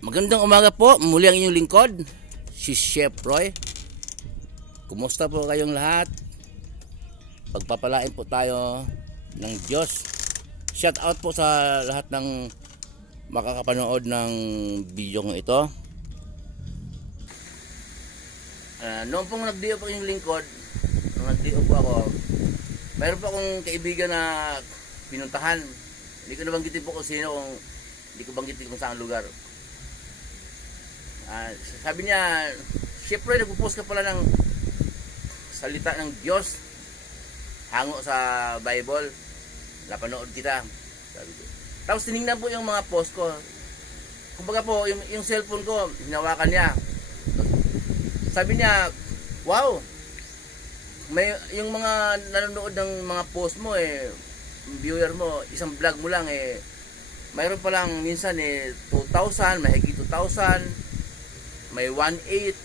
Magandang umaga po, muli ang inyong lingkod, si Chef Roy. Kumusta po kayong lahat? Pagpapalain po tayo ng Diyos. Shout out po sa lahat ng makakapanood ng video ng ito. Noong pong nagdiyo po yung lingkod, nung nagdiyo po ako, mayroon po akong kaibigan na pinuntahan. Hindi ko nabanggitin po kung sino, hindi ko banggitin kung saan lugar. Sabi niya, syempre nagpo-post ka pala ng salita ng Diyos hango sa Bible, napanood kita, sabi ko. Tapos tinignan po yung mga post ko. Kumbaga po, yung cellphone ko, hinawakan niya. Sabi niya, wow, may yung mga nanonood ng mga post mo viewer mo, isang vlog mo lang mayroon pa lang minsan 2,000, mahigit 2,000, may 1,800,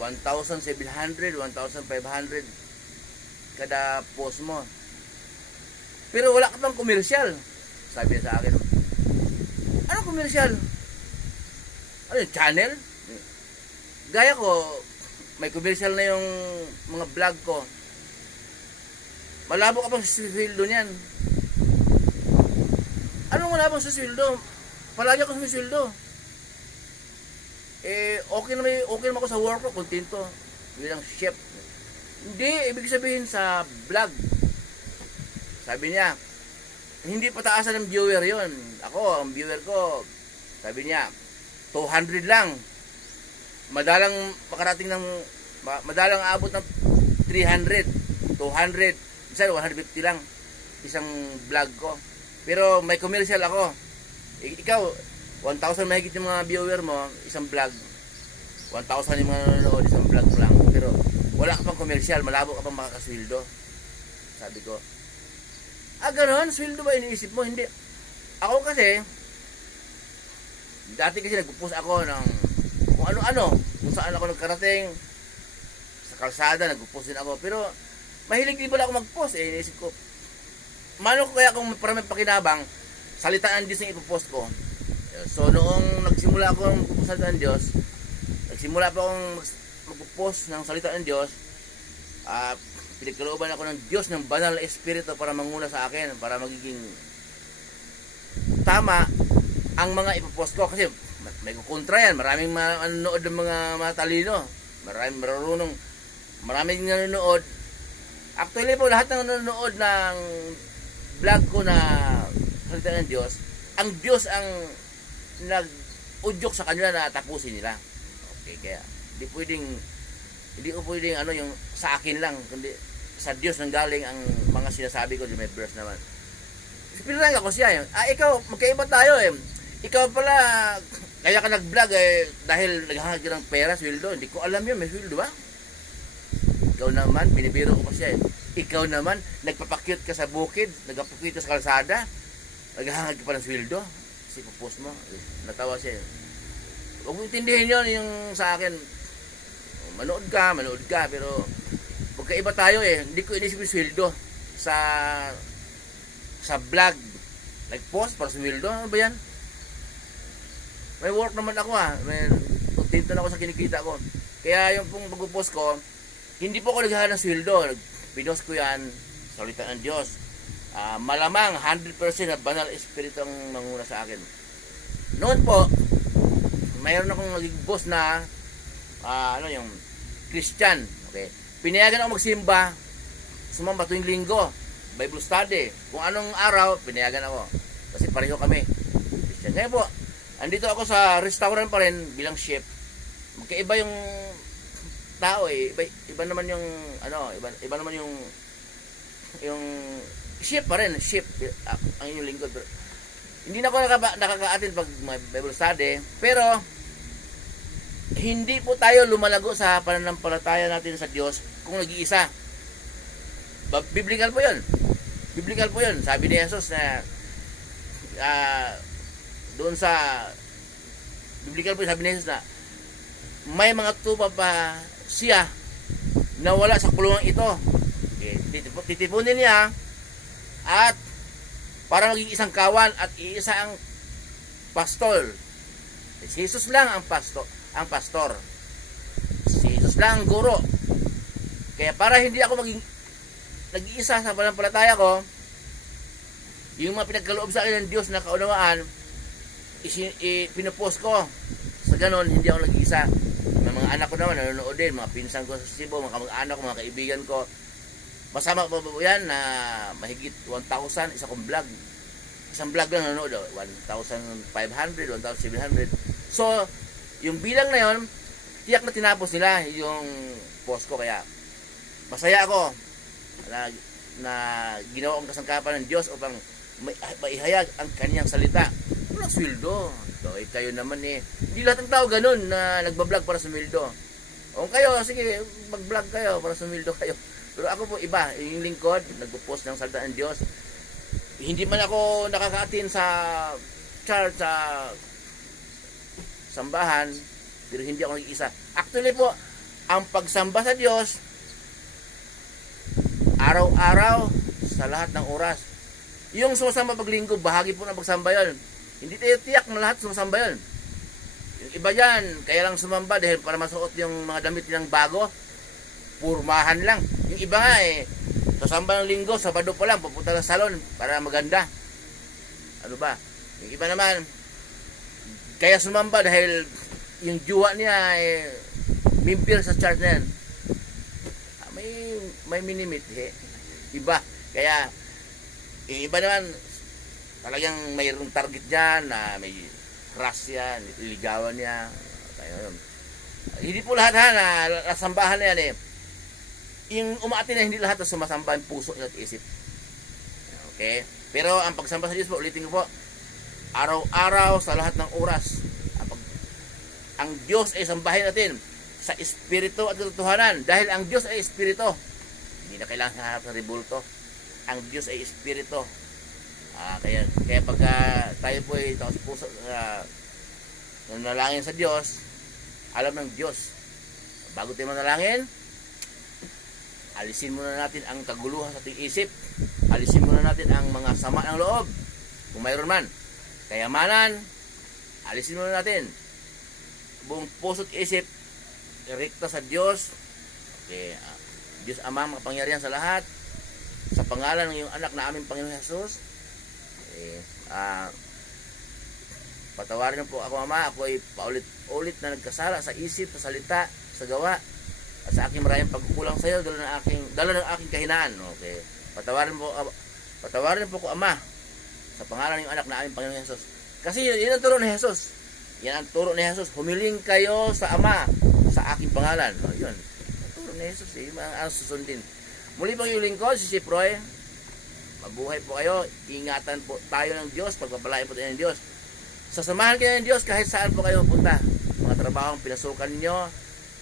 1,700, 1,500 kada post mo. Pero wala ka pang komersyal. Sabi niya sa akin, ano komersyal? Ano yung channel? Gaya ko, may komersyal na yung mga vlog ko. Malabo ka pang sweldo niyan. Anong malabang sa sweldo? Palagi ako sa sweldo. Okay naman ako sa work ko, kontento bilang chef. Hindi, ibig sabihin sa vlog. Sabi niya, hindi pataasan ng viewer yon. Ako, ang viewer ko, sabi niya, 200 lang. Madalang makarating ng, madalang abot ng 300, 200, isa 150 lang isang vlog ko. Pero may commercial ako. Ikaw, 1,000 mahigit yung mga viewer mo, isang vlog. 1,000 yung mga nanonood, isang vlog mo lang. Pero wala ka pang commercial, malabo ka pang makakasweldo. Sabi ko, gano'n? Sweldo ba iniisip mo? Hindi. Ako kasi, dati kasi nagpo-post ako ng kung ano-ano, kung saan ako nagkarating, sa kalsada, nagpo-post din ako. Pero mahilig din pala ako mag-post. Iniisip ko, mano ko kaya kung parang may pakinabang, salitaan Diyos yung ipopost ko. So noong nagsimula akong magpo-post ng Diyos, nagsimula pa akong magpo-post ng salita ng Diyos, pinagkalooban ako ng Diyos ng banal na espiritu para manguna sa akin, para magiging tama ang mga ipopost ko. Kasi may kukontra yan, maraming manonood ng mga matalino, maraming marunong, maraming nanonood. Actually po, lahat ng nanonood ng vlog ko na salita ng Diyos, ang Diyos ang nag-udyok sa kanila na tapusin nila. Okay, kaya hindi ko pwedeng yung sa akin lang, kundi sa Diyos nang galing ang mga sinasabi ko. May verse naman. Pinaranga ko siya. Ikaw, magkaiba tayo Ikaw pala, kaya ka nag-vlog dahil naghahag ka ng pera, sweldo. Hindi ko alam yun, may sweldo ba? Ikaw naman, binibiro ko pa siya Ikaw naman, nagpapakyut ka sa bukid, nagpapakyut ka sa kalsada, naghahag ka pa ng sweldo. Kasi post mo, natawa siya. Huwag mo intindihin yun yung sa akin. Manood ka, pero magkaiba tayo Hindi ko inisip yung sweldo sa vlog. Nag-post para sa sweldo, ano ba yan? May work naman ako may kontento na ako sa kinikita ko. Kaya yung pong pag-post ko, hindi po ako naghahanap ng sweldo. Pinost ko yan, salita ng Diyos. Malamang 100% na banal espiritu ang manguna sa akin. Noon po, mayroon akong naging boss na yung Christian. Okay. Pinayagan ako magsimba, sumamba tuwing linggo, Bible study. Kung anong araw, pinayagan ako. Kasi pareho kami, Christian. Ngayon po, andito ako sa restaurant pa rin bilang chef. Magkaiba yung tao iba naman yung iba naman yung chef pa rin, chef ang inyong lingkod. Hindi na ako nakaka-attend pag may Bible study, pero hindi po tayo lumalago sa pananampalataya natin sa Diyos kung nag-iisa. Biblical po yun. Sabi ni Jesus na doon sa biblical po, sabi ni Jesus na may mga tupa pa siya na wala sa kulungan ito. Titipunin niya at para maging isang kawan at iisa ang pastol. Si Jesus lang ang pastor. Si Jesus lang ang guro. Kaya para hindi ako maging nag-iisa sa pananampalataya ko, yung mga pinagkaloob sa akin ng Diyos na kaunawaan, pinupost ko. Sa ganon, hindi ako nag-iisa. May mga anak ko naman, nanonood din, mga pinsan ko sa Cebu, mga kamag-anak ko, mga kaibigan ko. Masama pa po yan na mahigit 1,000, isa kong vlog. Isang vlog lang nanonood, 1,500, 1,700. So, yung bilang na yon, tiyak na tinapos nila yung post ko. Kaya, masaya ako na ginawa kong kasangkapan ng Diyos upang maihayag ang kanyang salita. Walang sweldo. So, kayo naman hindi lahat ng tao ganun na nagbablog para sumildo. O kayo, sige, mag-vlog kayo para sumildo kayo. Pero ako po iba, yung lingkod, nagpo-post ng salita ng Diyos. Hindi man ako nakaka-attend sa church, sa sambahan, pero hindi ako nag-iisa. Actually po, ang pagsamba sa Diyos, araw-araw, sa lahat ng oras. Yung sumasamba paglinggo, bahagi po ng pagsamba yun. Hindi tayo tiyak na lahat sumasamba yun. Yung iba dyan, kaya lang sumamba dahil para masuot yung mga damit nilang bago, purmahan lang. Yung iba nga sasamba ng linggo, Sabado pa lang, pupunta ng salon para maganda. Ano ba? Yung iba naman, kaya sumamba dahil yung juwa niya member sa church na yan. May minimit iba. Kaya iba naman talagang mayroong target dyan na may crush yan, iligawan niya. Kaya, hindi po lahat na nasambahan na yan yung umaatin na hindi lahat na sumasamba ang puso at isip. Okay? Pero ang pagsamba sa Diyos po, ulitin ko po, araw-araw sa lahat ng oras. Ang Diyos ay sambahin natin sa espiritu at katotohanan. Dahil ang Diyos ay espiritu. Hindi na kailangan hanap ng rebulto. Ang Diyos ay espiritu. Kaya pagka tayo po ay taos puso nanalangin sa Diyos, alam ng Diyos. Bago tayo manalangin, alisin muna natin ang kaguluhan sa ating isip. Alisin muna natin ang mga sama ng loob. Kung mayroon man. Kayamanan, alisin muna natin. Buong puso't isip, rekta sa Diyos. Okay, Diyos Ama, makapangyarihan sa lahat. Sa pangalan ng iyong anak na aming Panginoon Jesus. Patawarin po ako, Ama. Ako ay paulit-ulit na nagkasala sa isip, sa salita, sa gawa. At sa aking maraming pagkukulang sa iyo, dala ng aking kahinaan. Okay. Patawarin po ko, Ama, sa pangalan ng anak na aming Panginoon Jesus. Kasi yun ang turo ni Jesus. Yan ang turo ni Jesus. Humiling kayo sa Ama sa aking pangalan. Yun. Ang turo ni Jesus. Ang susundin. Muli pang yung lingkod, si Roy. Mabuhay po kayo. Ingatan po tayo ng Diyos. Pagpapalain po tayo ng Diyos. Sasamahan kayo ng Diyos kahit saan po kayo punta. Mga trabahong pinasukan ninyo,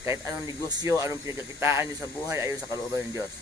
kahit anong negosyo, anong pinagkakitaan nyo sa buhay, ayon sa kalooban ng Diyos.